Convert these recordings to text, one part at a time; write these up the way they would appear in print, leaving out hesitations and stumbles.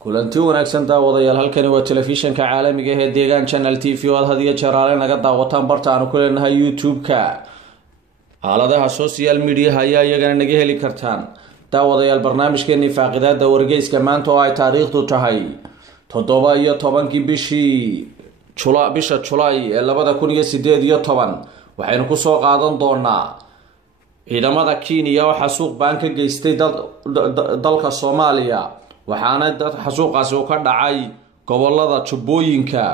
kulanti wanaagsan daawadayaal halkani waa telefishinka caalamiga ee deegaan channel TV oo hadiya jaraale naga daawataan barta aan ku leenahay YouTube-ka aaladaha social media ayaa iyagana naga heli kartaan daawadayaal barnaamijkeeni faaqidaada wargeyska maanta oo ay taariikhdu tahay 17 bisha July ee 2018 waxaynu ku soo qaadan doonaa ciidamada Kenya oo xasuuq baan ka geystay dalka Soomaaliya waxaana dad xasuuqaasi oo ka dhacay gobolada Jubbooyinka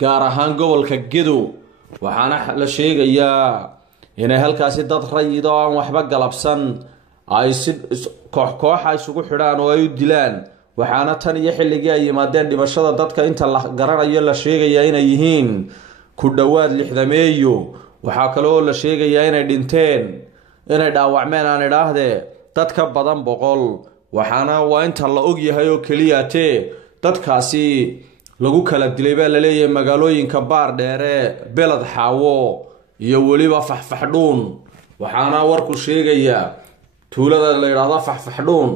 gaar ahaan gobolka Gedo waxaana la sheegayaa inay halkaasi dad rayid oo aan waxba galabsan ay si koox isugu xidhaan oo ay u dilaan waxaana tan iyo xilligii ay yimaadeen dhibashada dadka inta la garanayo la sheegayaa inay yihiin ku dhawaad 60 waxa kale oo la sheegayaa inay dhinteen inay dhaawacmeen aan idhaahdee dad ka badan 100 waxaana waa inta la og yahay oo kaliya dadkaasi lagu kala dilay baa la leeyahay magaalooyinka Baardheere Belad Xaawo iyo waliba Faxfaxdhuun waxaana warku sheegaya tuulada la yiraahdo Faxfaxdhuun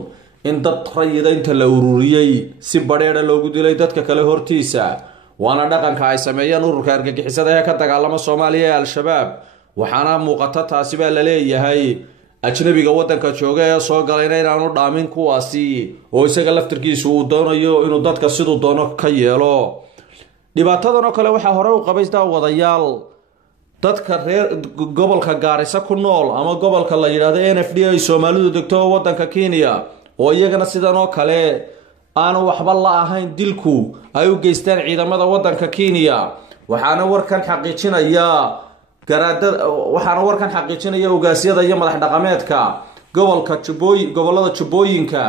in dad rayida inta la ururiyay si badheer loogu dilay dadka kale hortiisa waana dhaqanka ay sameeyeen ururka argagixisada ee ka dagaalama Soomaaliya ee Al-Shabaab waxaana muuqata taasi baa la leeyahay ajnabiga wadanka jooga ee soo galayna inaanu dhaamin kuwaasi oo isaga laftirkiisu uu doonayo inuu dadka sidoo doono ka yeelo dhibaatadan oo kale waxa hore u qabaystaa wadayaal dadka reer gobolka Gaarisa ku nool ama gobolka la yiraahdo NFD ay Soomaalidu degto wadanka Kenya oo iyagana sidan oo kale aanu waxba la ahayn dilku ay u geystaan ciidamada wadanka Kenya waxaana warkan xaqiijinaya ogaasiyada iyo madax dhaqameedka gobolada Jubbooyinka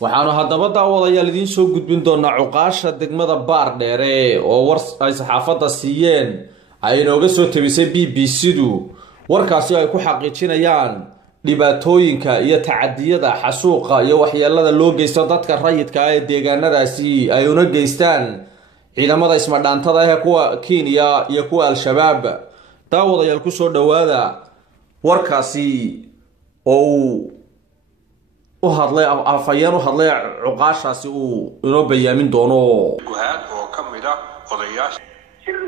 waxaanu haddaba daawadayaal idin soo gudbin doonaa cuqaasha degmada Baardheere oo war ay saxaafadda siiyeen ay inooga soo tabisay BBC-du warkaasi ay ku xaqiijinayaan dhibaatooyinka iyo tacadiyada xasuuqa iyo waxyeelada loo geysto dadka rayidka ah ee deegaanadaasi ay una geystaan ciidamada ismadhaantada ah kuwa Kenya iyo kuwa Al-Shabaab daawadayaal ku soo dhawaada warkaasi oo u hadlay cuqaashaasi uu inoo bayaamin doono guhaad oo kamida odayaasha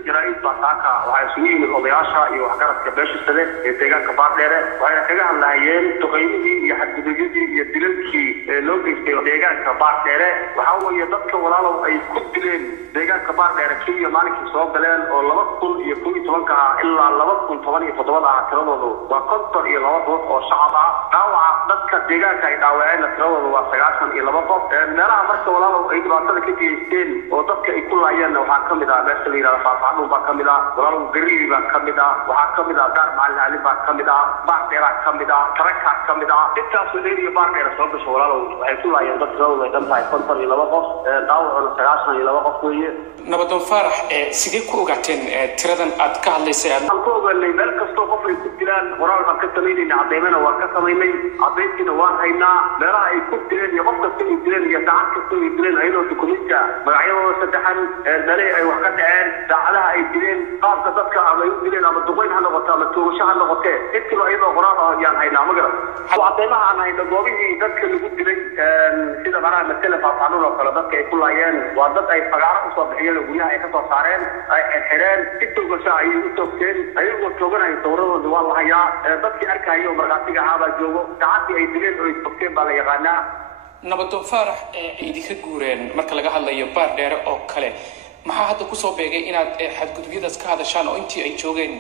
jaraa'id baaqaaka waxay isugu yimid odayaasha iyo waxgaradka beesha sare ee deegaanka Baardheere waxayna kaga hadlayeen duqeymihii iyo xadgudubyadii iyo dilalkii loo geystay deegaanka Baardheere waxa weeye dadka walaalow ay ku dileen deegaanka Baardheere Kenya maalinkii soo galeen oo 2011 ilaa 2017 tiradoodu waa 52 qof oo shacab ah dhaawaca dadka deegaanka ay dhaawaceen tiradoodu waa 92 qof meelaha marka walaalow ay dhibaatada ka geysteen oo dadka ay ku laayeen waxaa kamid ah meesha la yiraahdo Faafadhuun baa kamid ah walaalow Gariiri baa kamid ah waxaa kamid ah Daar Macalin Ali baa kamid ah Baardheere kamid ah Taraka kamid ah intaas oo dheeriyo Baardheere soo gasho walaalow waxay ku laayeen dad tiradoodu ay dhantahay 52 qof dhaawacuna 92 qof weeye nabadoon Faarax sidee ku ogaateen tiradan aad ka hadlaysay aan ku ogaanay meel kasto qof ay ku dilaan qoraal baan ka sameeyay cadeymana waan ka sameeynay cadeyntina waan haynaa meelaha ay ku dileen iyo qof kasta ay dileen iyo saacad kasta ay dileen ayadoo dukumiinta magacyadooda saddexan meelaha ay wax ka dhaceen saacadaha ay dileen qaabka dadka ama ay u dileen ama duqeyn ha noqoto ama toogasho ha noqote intii ayadoo qoraal ah yaan haynaa magaran cadeymaha aan hayno goobihii dadka lagu dilay sida maraha mesela Faafadhuun oo kale dadka ay ku laayeen waa dad ay fagaaro u soo bixiyeen guryaha ay ka soo saareen ay xireen intoogasa ay u toogteen ayagoo jooganay dowladooda waa la hayaa dadkii arkayo markaatiga ahaaba joogo saacadii ay dileen oo ay toogteen baa la yaqaanaa nabadoon Faarax idinka guureen marka laga hadlayo Baardheere oo kale maxaa hadda ku soo beegay inaad xadgudubyadaas ka hadashaan oo intii ay joogeen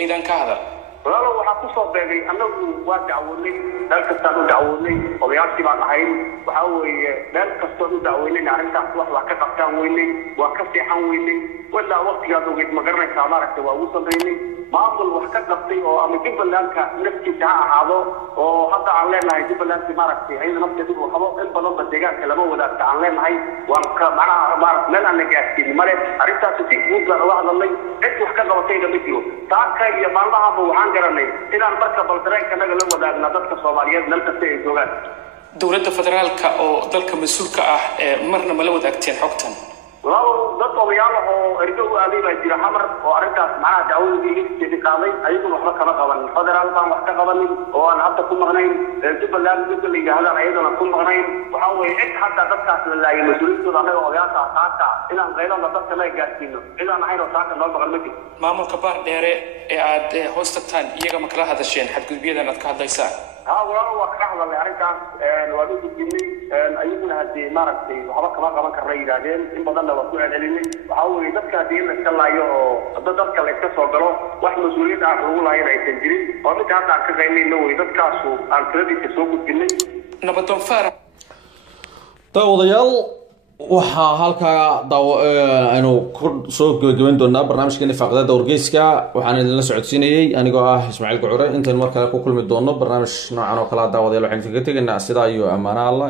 aydan ka hadal walaalow waxaa ku soo beegay annagu waa dacwoonay meel kastaan u dacwoonay odayaashii baan ahayn waxaa weeye meel kastoo u dacwoonay arrintaas wax ka qabtaan weynay waa ka seexan weynay walaa waqtigaad ogeyd ma garanaysaa maaragtay waa ugu sameynay maamul wax ka qabtay oo ama Jubbalandka naftiisa ha ahaado oo hadda aan leenahay Jubbalandka maaragtay ayada nafteedu waxba in badan ba deegaanka lama wadaagta aan leenahay waan ka macnaha meel aan la gaarsiin male arrintaas si guud baan uga hadalnay cid wax ka qabatayna ma jiro taaka iyo maalmahaba waxaan garanay inaan marka baldareenka naga la wadaagna dadka Soomaaliyeed meel kasta ay joogaan dowladda federaalka oo dalka mas'uulka ah marna ma la wadaagteen xogtan والله ضد طبيعة ارجو أبي بيجي حمر وأرجع معنا دعوة بيجي في قاضي أيضا وحنا كنا قبل قدر الله ما حنا قبل وأنا حتى كل مغنين جب الله جب اللي جهلا أيضا كل مغنين وحاول إيه حتى تفتح لله المسؤولين تضع له وياك ساعة إلى غير الله تفتح لا يجاتينه إلى أنا عينه ساعة الله بغلمتي maamul kabaar dheere ee aad hoos tagtaan iyaga ma kala hadasheen xadgudubyadan aad ka hadlaysaan والله وكحضر اللي أرجع الوالد الجني أيضا هذه ماركتي وحبك ما قبل كريه بعدين إن بدلنا وقوع العلمي وحاول يدك هذه إن شاء الله ضدك اللي كسر قالوا واحد مسؤولين عقلوا الله هنا يتنجري ومن كان عن كذا إنه يدك عصو عن كذا يسوق الجني nabadoon faarax daawadayaal waxaa halkaa aynu ku soo gabagabayn doonaa barnaamijkeeni faaqidada wargeyska waxaan idinla socodsiinayay anigoo ah Ismaaciil Gacure intaan mar kale ku kulmi doono barnaamij noocan oo kala daawadayaal waxaan kaga tegaynaa sidaa iyo amaana Allah